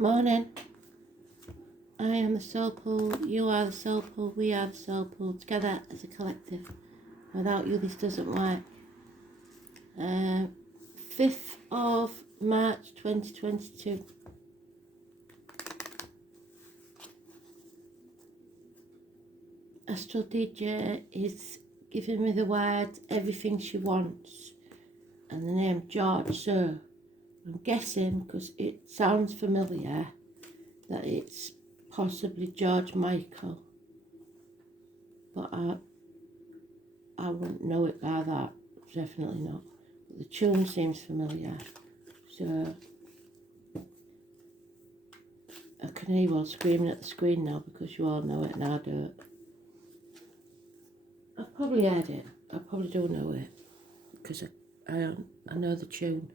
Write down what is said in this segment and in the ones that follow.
Morning. I am the soul pool, you are the soul pool, we are the soul pool, together as a collective. Without you this doesn't work. 5th of March 2022. Astrology is giving me the word everything she wants and the name George, so I'm guessing, because it sounds familiar, that it's possibly George Michael, but I wouldn't know it by that, definitely not. But the tune seems familiar, so I can hear you all screaming at the screen now because you all know it and I don't. I've probably heard it, I probably do know it, because I know the tune.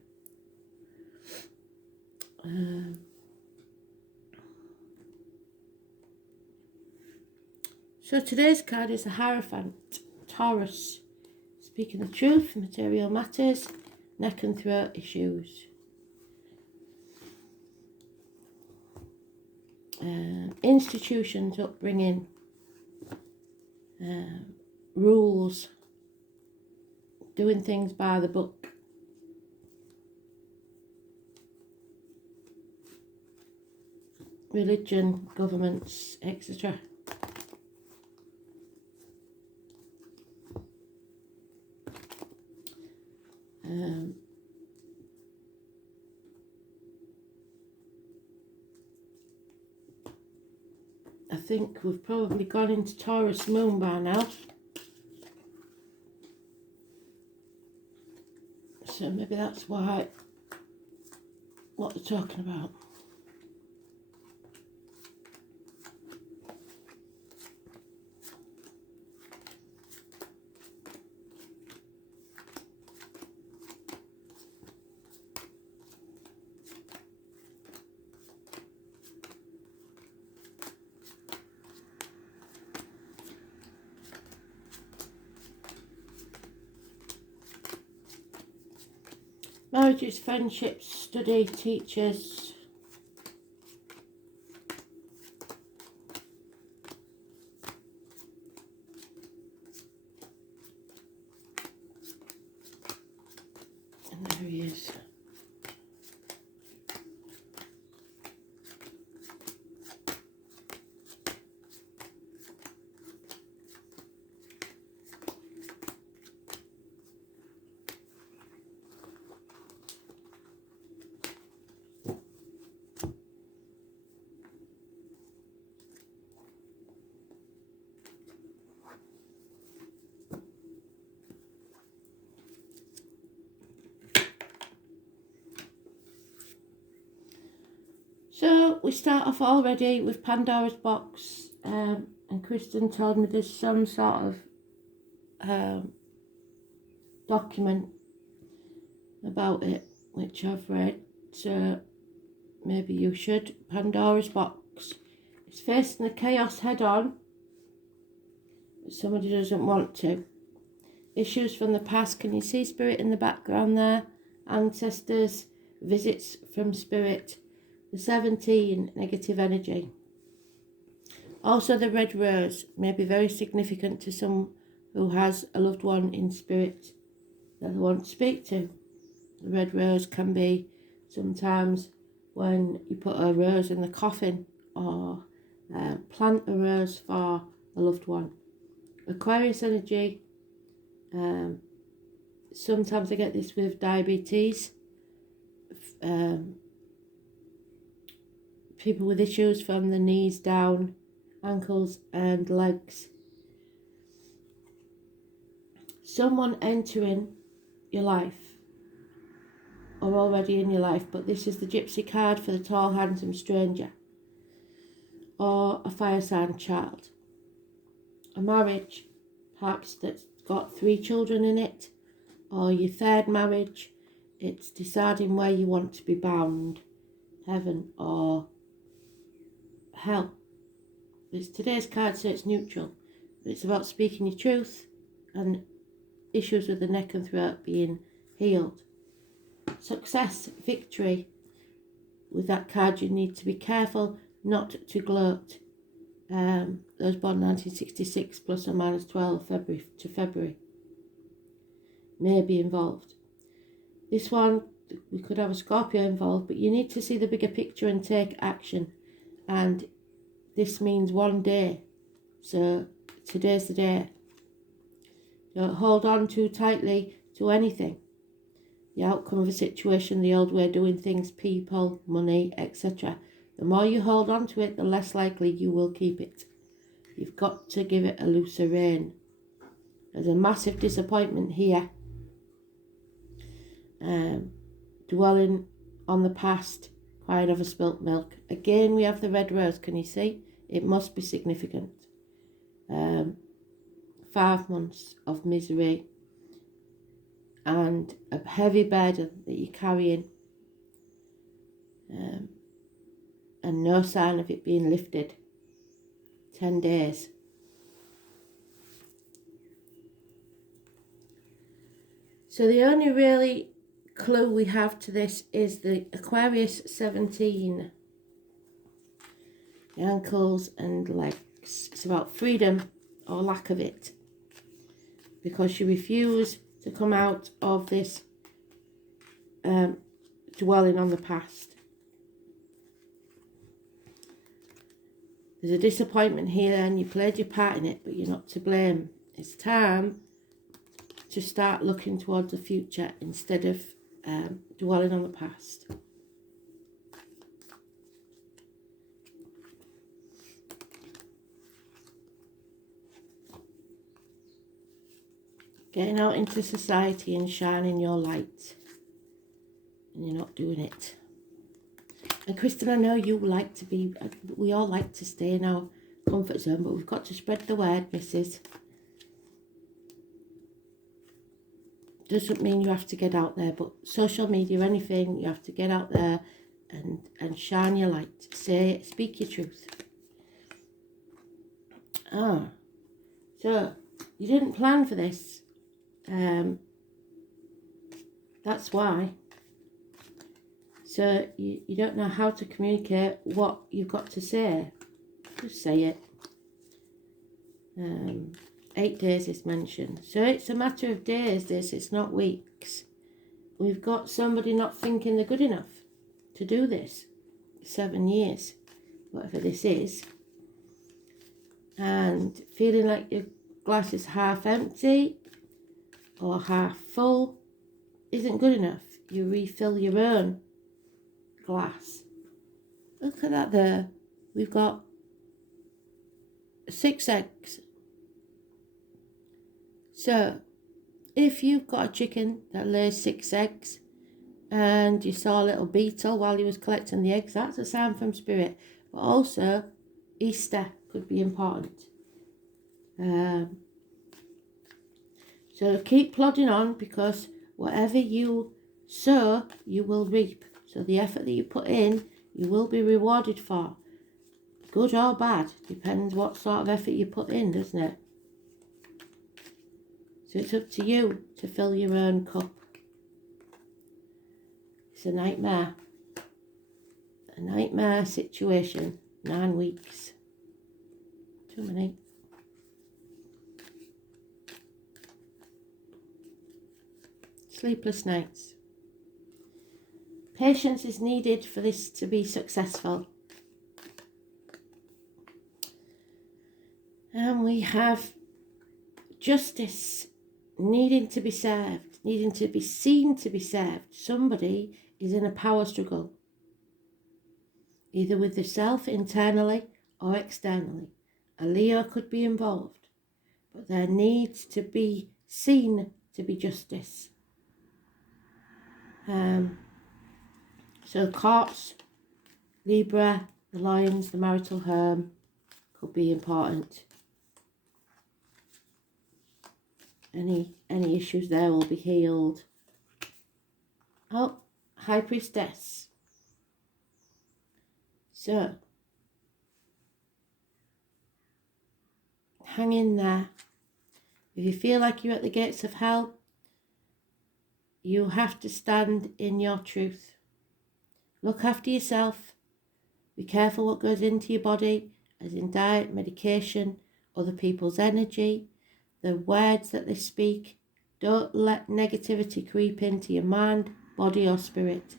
So today's card is a Hierophant Taurus, speaking the truth, material matters, neck and throat issues. Institutions, upbringing, rules, doing things by the book. Religion, governments, etc. I think we've probably gone into Taurus moon by now. So maybe that's why, what they're talking about. Marriages, friendships, study, teachers. And there he is. So we start off already with Pandora's box, and Kristen told me there's some sort of document about it, which I've read, so maybe you should. Pandora's box. It's facing the chaos head on, but somebody doesn't want to. Issues from the past, can you see spirit in the background there? Ancestors, visits from spirit. The 17, negative energy. Also the red rose may be very significant to some who has a loved one in spirit that they want to speak to. The red rose can be sometimes when you put a rose in the coffin or plant a rose for a loved one. Aquarius energy, sometimes I get this with diabetes. People with issues from the knees down, ankles and legs. Someone entering your life or already in your life, but this is the gypsy card for the tall, handsome stranger, or a fire sign child. A marriage, perhaps that's got 3 children in it, or your 3rd marriage. It's deciding where you want to be bound, heaven or hell. It's today's card, so it's neutral. But it's about speaking your truth and issues with the neck and throat being healed. Success, victory, with that card, you need to be careful not to gloat. Those born 1966 plus or minus 12 February to February may be involved. This one, we could have a Scorpio involved, but you need to see the bigger picture and take action. And this means one day. So today's the day. Don't hold on too tightly to anything. The outcome of a situation, the old way of doing things, people, money, etc. The more you hold on to it, the less likely you will keep it. You've got to give it a looser rein. There's a massive disappointment here. Dwelling on the past, crying over spilt milk. Again, we have the red rose. Can you see? It must be significant. 5 months of misery and a heavy burden that you're carrying, and no sign of it being lifted. 10 days. So the only really clue we have to this is the Aquarius 17. The ankles and legs. It's about freedom or lack of it, because you refuse to come out of this dwelling on the past. There's a disappointment here and you played your part in it, but you're not to blame. It's time to start looking towards the future instead of dwelling on the past. Getting out into society and shining your light, and you're not doing it. And Kristen, I know you like to be, we all like to stay in our comfort zone, but we've got to spread the word, missus. Doesn't mean you have to get out there, but social media, anything, you have to get out there and shine your light. Say it, speak your truth. So you didn't plan for this. That's why. So you don't know how to communicate what you've got to say. Just say it. 8 days is mentioned. So it's a matter of days, this. It's not weeks. We've got somebody not thinking they're good enough to do this. 7 years, whatever this is. And feeling like your glass is half empty or half full isn't good enough. You refill your own glass. Look at that there. We've got 6 eggs. So if you've got a chicken that lays 6 eggs and you saw a little beetle while you was collecting the eggs, that's a sign from spirit. But also Easter could be important. So keep plodding on, because whatever you sow, you will reap. So the effort that you put in, you will be rewarded for. Good or bad, depends what sort of effort you put in, doesn't it? So it's up to you to fill your own cup. It's a nightmare. A nightmare situation. 9 weeks. Too many. Sleepless nights. Patience is needed for this to be successful. And we have justice needing to be served, needing to be seen to be served. Somebody is in a power struggle, either with the self internally or externally. A Leo could be involved, but there needs to be seen to be justice. So courts, Libra, the Lions, the marital home could be important. Any issues there will be healed. Oh, High Priestess. So, hang in there. If you feel like you're at the gates of hell, you have to stand in your truth. Look after yourself. Be careful what goes into your body, as in diet, medication, other people's energy, the words that they speak. Don't let negativity creep into your mind, body or spirit.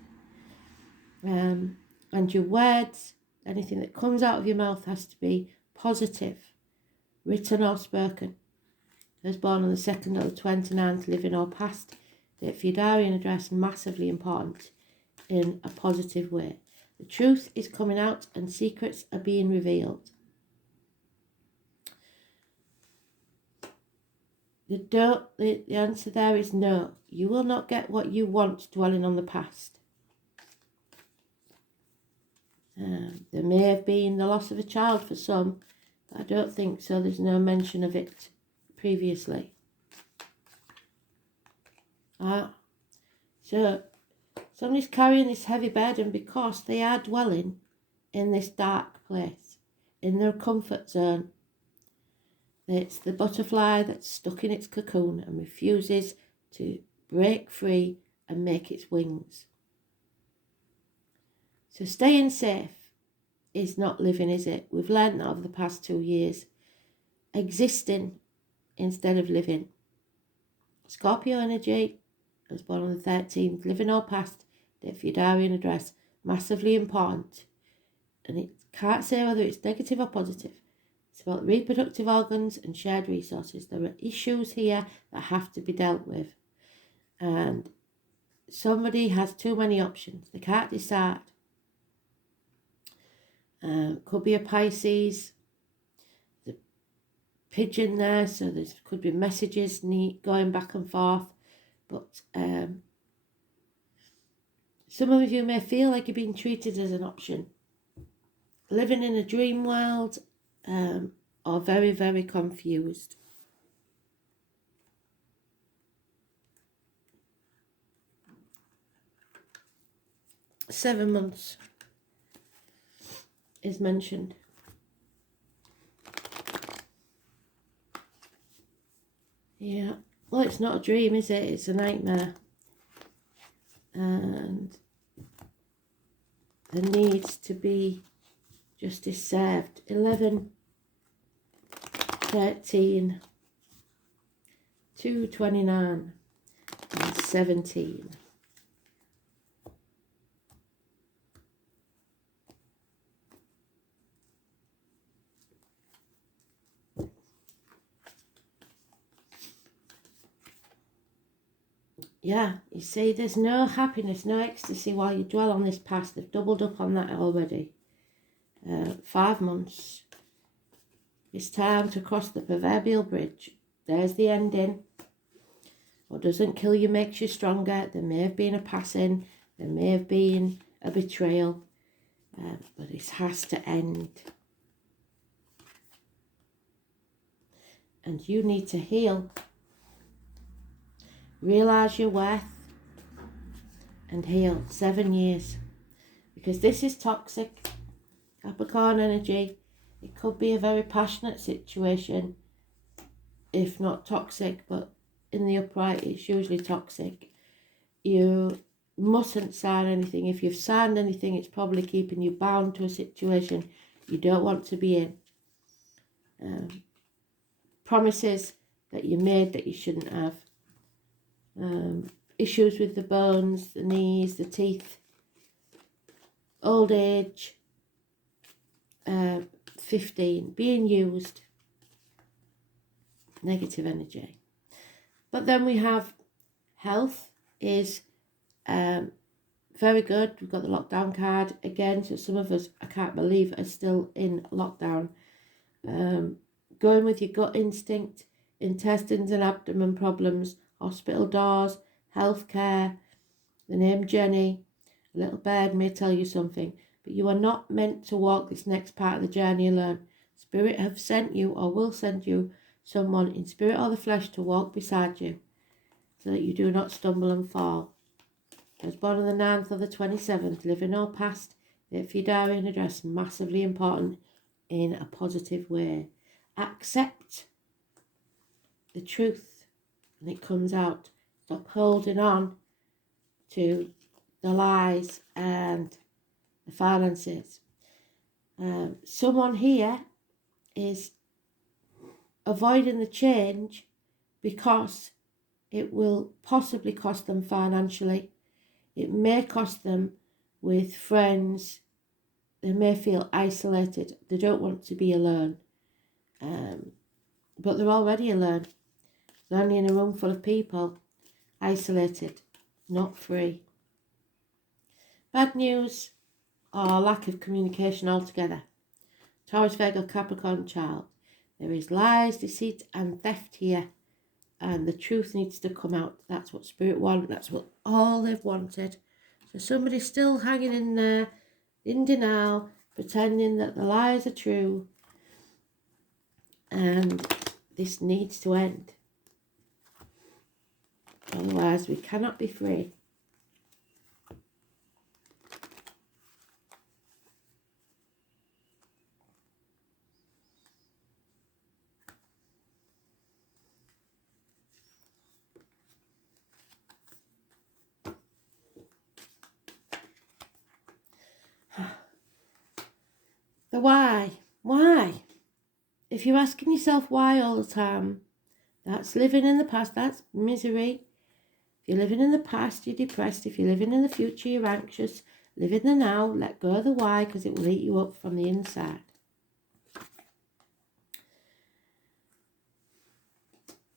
And your words, anything that comes out of your mouth has to be positive, written or spoken. Those born on the 2nd or the 29th, living or past. Date for your diary and address, massively important in a positive way. The truth is coming out and secrets are being revealed. The answer there is no. You will not get what you want dwelling on the past. There may have been the loss of a child for some, but I don't think so. There's no mention of it previously. So somebody's carrying this heavy burden because they are dwelling in this dark place, in their comfort zone. It's the butterfly that's stuck in its cocoon and refuses to break free and make its wings. So staying safe is not living, is it? We've learned that over the past 2 years. Existing instead of living. Scorpio Energy, I was born on the 13th, living or past, date for your diary and address, massively important. And it can't say whether it's negative or positive. It's about reproductive organs and shared resources. There are issues here that have to be dealt with. And somebody has too many options. They can't decide. Could be a Pisces. The pigeon there, so there could be messages going back and forth. But some of you may feel like you're being treated as an option. Living in a dream world, or very, very confused. Seven months is mentioned. Yeah, well, it's not a dream, is it? It's a nightmare. And there needs to be justice served. 11, 13, 2, 29, and 17. Yeah, you see, there's no happiness, no ecstasy while you dwell on this past. They've doubled up on that already. 5 months. It's time to cross the proverbial bridge. There's the ending. What doesn't kill you makes you stronger. There may have been a passing. There may have been a betrayal. But it has to end. And you need to heal. Realise your worth. And heal. 7 years. Because this is toxic. Capricorn energy. It could be a very passionate situation, if not toxic, but in the upright it's usually toxic. You mustn't sign anything. If you've signed anything, it's probably keeping you bound to a situation you don't want to be in. Promises that you made that you shouldn't have. Issues with the bones, the knees, the teeth, old age. 15, being used, negative energy. But then we have health is very good. We've got the lockdown card again, so some of us, I can't believe, are still in lockdown. Going with your gut instinct, intestines and abdomen problems, hospital doors, healthcare. The name Jenny, a little bird may tell you something. But you are not meant to walk this next part of the journey alone. Spirit have sent you or will send you someone in spirit or the flesh to walk beside you so that you do not stumble and fall. I was born on the 9th or the 27th, living or past. If your diary and address, massively important in a positive way. Accept the truth and it comes out. Stop holding on to the lies and the finances. Someone here is avoiding the change because it will possibly cost them financially. It may cost them with friends. They may feel isolated. They don't want to be alone. But they're already alone. They're only in a room full of people, isolated, not free. Bad news or lack of communication altogether. Taurus, Virgo, Capricorn child. There is lies, deceit and theft here. And the truth needs to come out. That's what Spirit want. That's what all they've wanted. So somebody's still hanging in there, in denial, pretending that the lies are true. And this needs to end. Otherwise, we cannot be free. The why. Why? If you're asking yourself why all the time, that's living in the past, that's misery. If you're living in the past, you're depressed. If you're living in the future, you're anxious. Live in the now, let go of the why, because it will eat you up from the inside.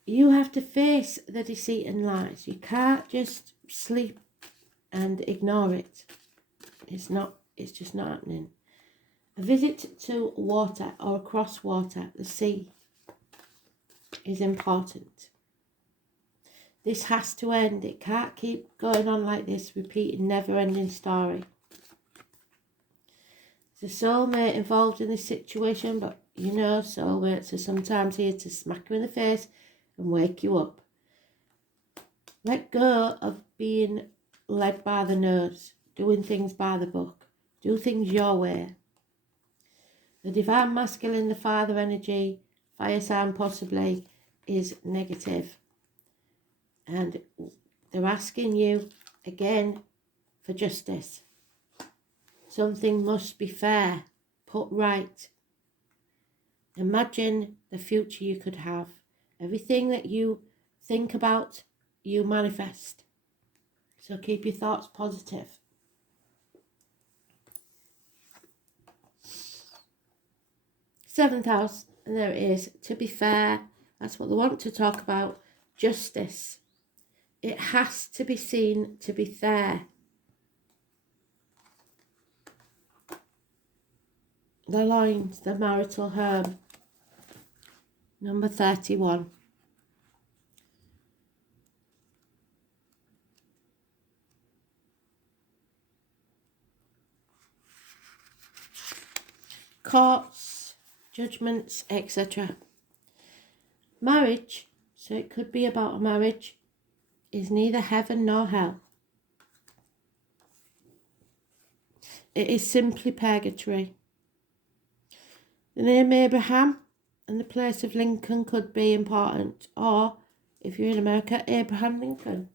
You have to face the deceit and lies. You can't just sleep and ignore it. It's just not happening. A visit to water or across water, the sea, is important. This has to end. It can't keep going on like this, repeating never-ending story. There's a soulmate involved in this situation, but you know soulmates are sometimes here to smack you in the face and wake you up. Let go of being led by the nose, doing things by the book. Do things your way. The divine masculine, the father energy, fire sign possibly, is negative. And they're asking you, again, for justice. Something must be fair, put right. Imagine the future you could have. Everything that you think about, you manifest. So keep your thoughts positive. Seventh house, and there it is. To be fair, that's what they want to talk about. Justice. It has to be seen to be fair. The lines, the marital home. Number 31. Courts, judgments, etc. Marriage, so it could be about a marriage, is neither heaven nor hell. It is simply purgatory. The name Abraham and the place of Lincoln could be important. Or, if you're in America, Abraham Lincoln.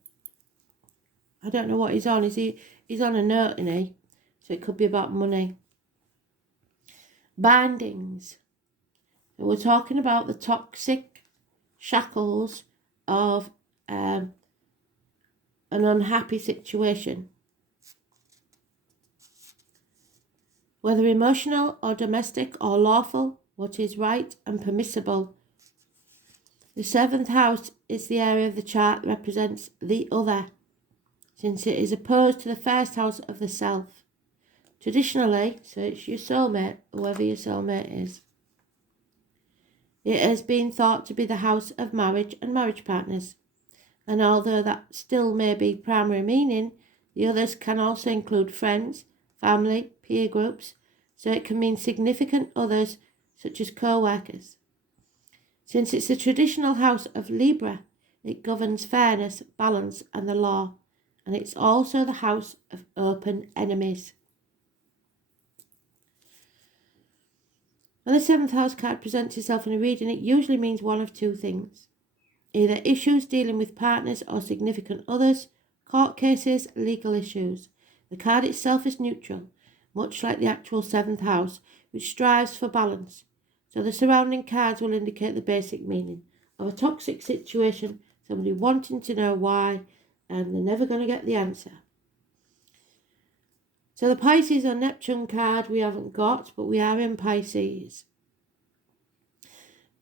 I don't know what he's on. He's on a note, isn't he? So it could be about money. Bindings. So we're talking about the toxic shackles of an unhappy situation. Whether emotional or domestic or lawful, what is right and permissible. The seventh house is the area of the chart that represents the other, since it is opposed to the first house of the self. Traditionally, so it's your soulmate, whoever your soulmate is. It has been thought to be the house of marriage and marriage partners. And although that still may be primary meaning, the others can also include friends, family, peer groups, so it can mean significant others such as co-workers. Since it's the traditional house of Libra, it governs fairness, balance and the law, and it's also the house of open enemies. When the seventh house card presents itself in a reading, it usually means one of two things. Either issues dealing with partners or significant others, court cases, legal issues. The card itself is neutral, much like the actual 7th house, which strives for balance. So the surrounding cards will indicate the basic meaning of a toxic situation, somebody wanting to know why, and they're never going to get the answer. So the Pisces or Neptune card we haven't got, but we are in Pisces.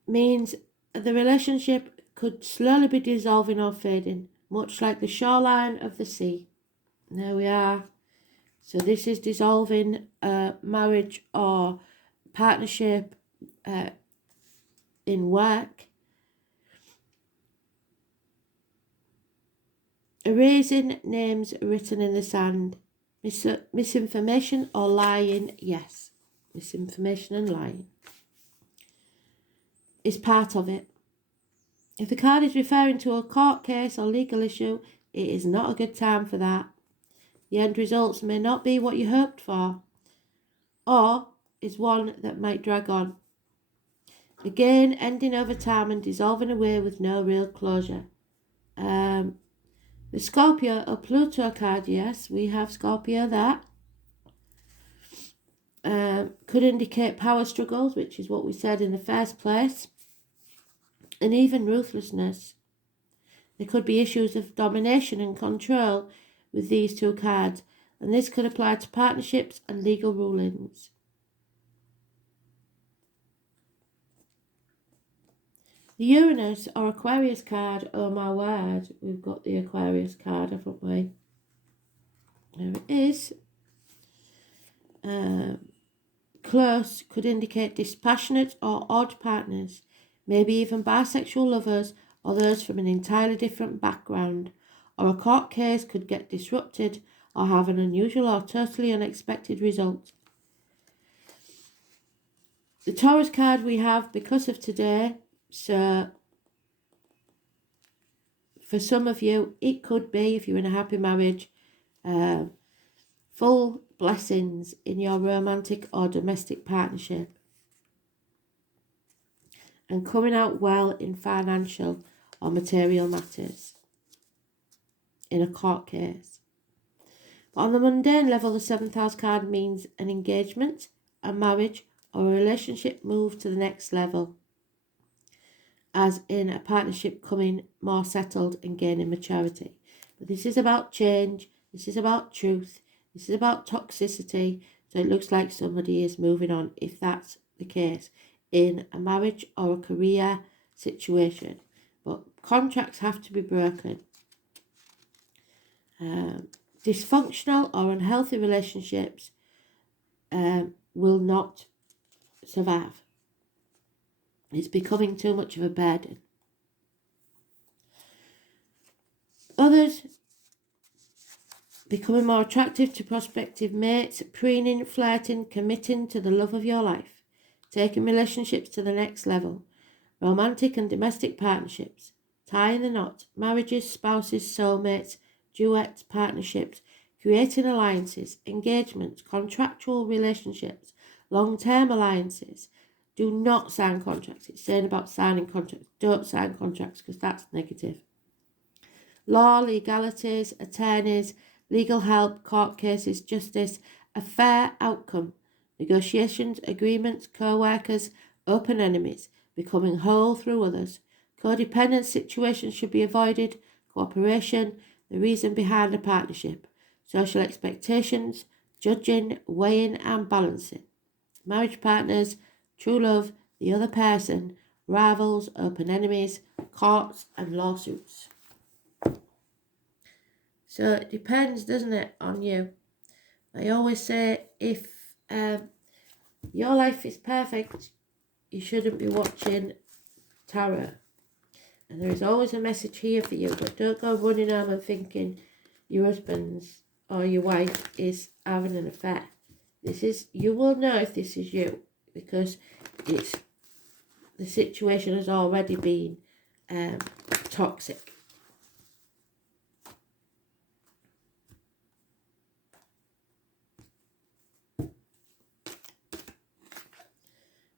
Means the relationship could slowly be dissolving or fading, much like the shoreline of the sea. There we are. So this is dissolving marriage or partnership in work. Erasing names written in the sand. Misinformation or lying, yes. Misinformation and lying is part of it. If the card is referring to a court case or legal issue, it is not a good time for that. The end results may not be what you hoped for, or is one that might drag on. Again, ending over time and dissolving away with no real closure. The Scorpio or Pluto card, yes, we have Scorpio there. Could indicate power struggles, which is what we said in the first place, and even ruthlessness. There could be issues of domination and control with these two cards, and this could apply to partnerships and legal rulings. The Uranus or Aquarius card, oh my word, we've got the Aquarius card, haven't we? There it is. Close could indicate dispassionate or odd partners, maybe even bisexual lovers or those from an entirely different background, or a court case could get disrupted or have an unusual or totally unexpected result. The Taurus card we have because of today, so for some of you, it could be, if you're in a happy marriage, full blessings in your romantic or domestic partnership, and coming out well in financial or material matters in a court case. But on the mundane level, the 7th house card means an engagement, a marriage, or a relationship move to the next level, as in a partnership coming more settled and gaining maturity. But this is about change, this is about truth, this is about toxicity, so it looks like somebody is moving on, if that's the case, in a marriage or a career situation. But contracts have to be broken. Dysfunctional or unhealthy relationships will not survive. It's becoming too much of a burden. Others becoming more attractive to prospective mates, preening, flirting, committing to the love of your life, taking relationships to the next level, romantic and domestic partnerships, tying the knot, marriages, spouses, soulmates, duets, partnerships, creating alliances, engagements, contractual relationships, long-term alliances. Do not sign contracts. It's saying about signing contracts. Don't sign contracts because that's negative. Law, legalities, attorneys, legal help, court cases, justice, a fair outcome, negotiations, agreements, co-workers, open enemies, becoming whole through others. Codependent situations should be avoided, cooperation, the reason behind a partnership, social expectations, judging, weighing and balancing. Marriage partners, true love, the other person, rivals, open enemies, courts and lawsuits. So it depends, doesn't it, on you. I always say, if your life is perfect, you shouldn't be watching tarot. And there is always a message here for you, but don't go running home and thinking your husband's or your wife is having an affair. You will know if this is you, because the situation has already been toxic.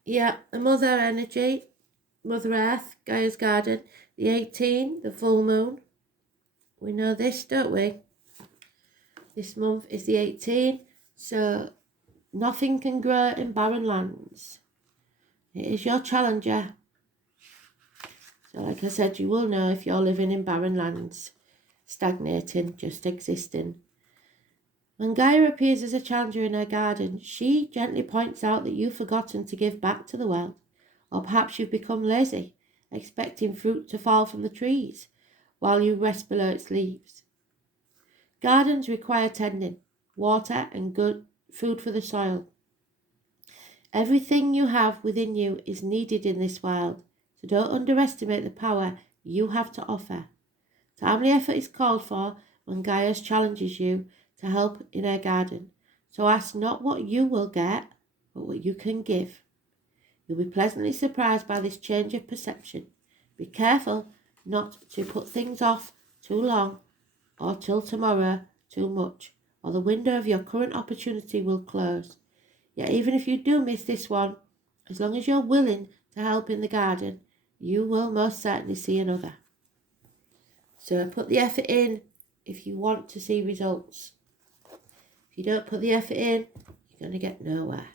Yeah, the Mother Energy, Mother Earth, Gaia's Garden, the 18, the full moon. We know this, don't we? This month is the 18, so Nothing can grow in barren lands. It is your challenger. So like I said, you will know if you're living in barren lands, stagnating, just existing. When Gaia appears as a challenger in her garden, she gently points out that you've forgotten to give back to the world, or perhaps you've become lazy, expecting fruit to fall from the trees while you rest below its leaves. Gardens require tending, water and good food for the soil. Everything you have within you is needed in this world, so don't underestimate the power you have to offer. Timely effort is called for when Gaia challenges you to help in her garden. So ask not what you will get, but what you can give. You'll be pleasantly surprised by this change of perception. Be careful not to put things off too long or till tomorrow too much, or the window of your current opportunity will close. Yet even if you do miss this one, as long as you're willing to help in the garden, you will most certainly see another. So put the effort in if you want to see results. If you don't put the effort in, you're going to get nowhere.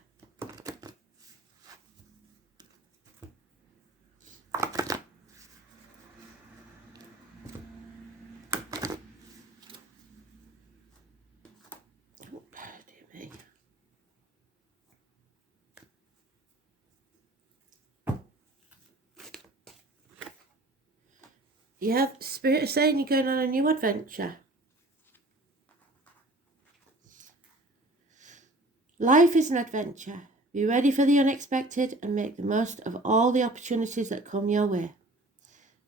Oh, dear me. Yeah, Spirit is saying you're going on a new adventure. Life is an adventure. Be ready for the unexpected and make the most of all the opportunities that come your way.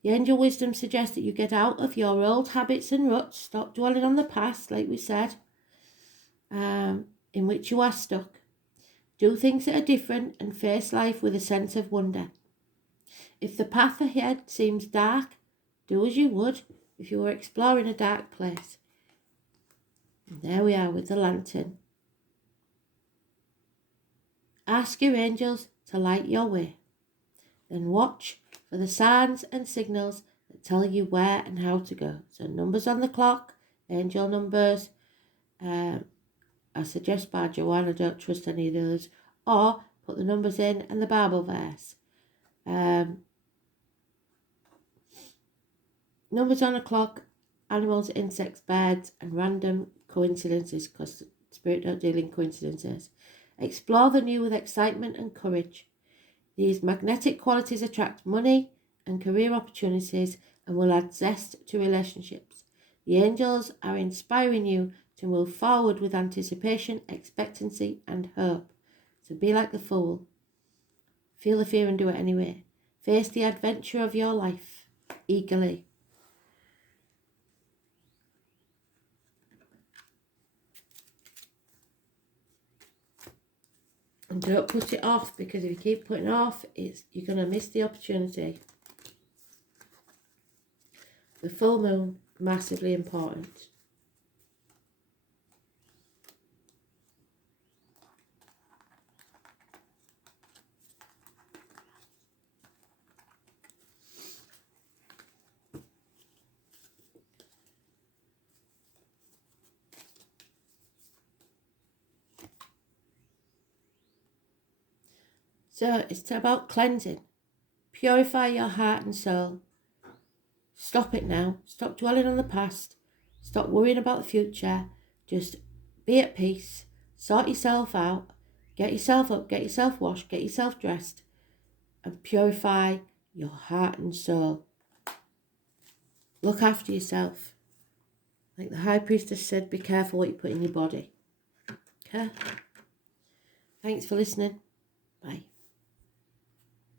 The angel wisdom suggests that you get out of your old habits and ruts, stop dwelling on the past, like we said, in which you are stuck. Do things that are different and face life with a sense of wonder. If the path ahead seems dark, do as you would if you were exploring a dark place. And there we are with the lantern. Ask your angels to light your way. Then watch for the signs and signals that tell you where and how to go. So numbers on the clock, angel numbers, I suggest by Joanne, I don't trust any of those. Or put the numbers in and the Bible verse. Numbers on a clock, animals, insects, birds, and random coincidences, because Spirit don't deal in coincidences. Explore the new with excitement and courage. These magnetic qualities attract money and career opportunities and will add zest to relationships. The angels are inspiring you to move forward with anticipation, expectancy, and hope. So be like the fool. Feel the fear and do it anyway. Face the adventure of your life eagerly. And don't put it off, because if you keep putting it off, you're going to miss the opportunity. The full moon, massively important. So it's about cleansing. Purify your heart and soul. Stop it now. Stop dwelling on the past. Stop worrying about the future. Just be at peace. Sort yourself out. Get yourself up. Get yourself washed. Get yourself dressed. And purify your heart and soul. Look after yourself. Like the High Priestess said, be careful what you put in your body. Okay? Thanks for listening. Bye.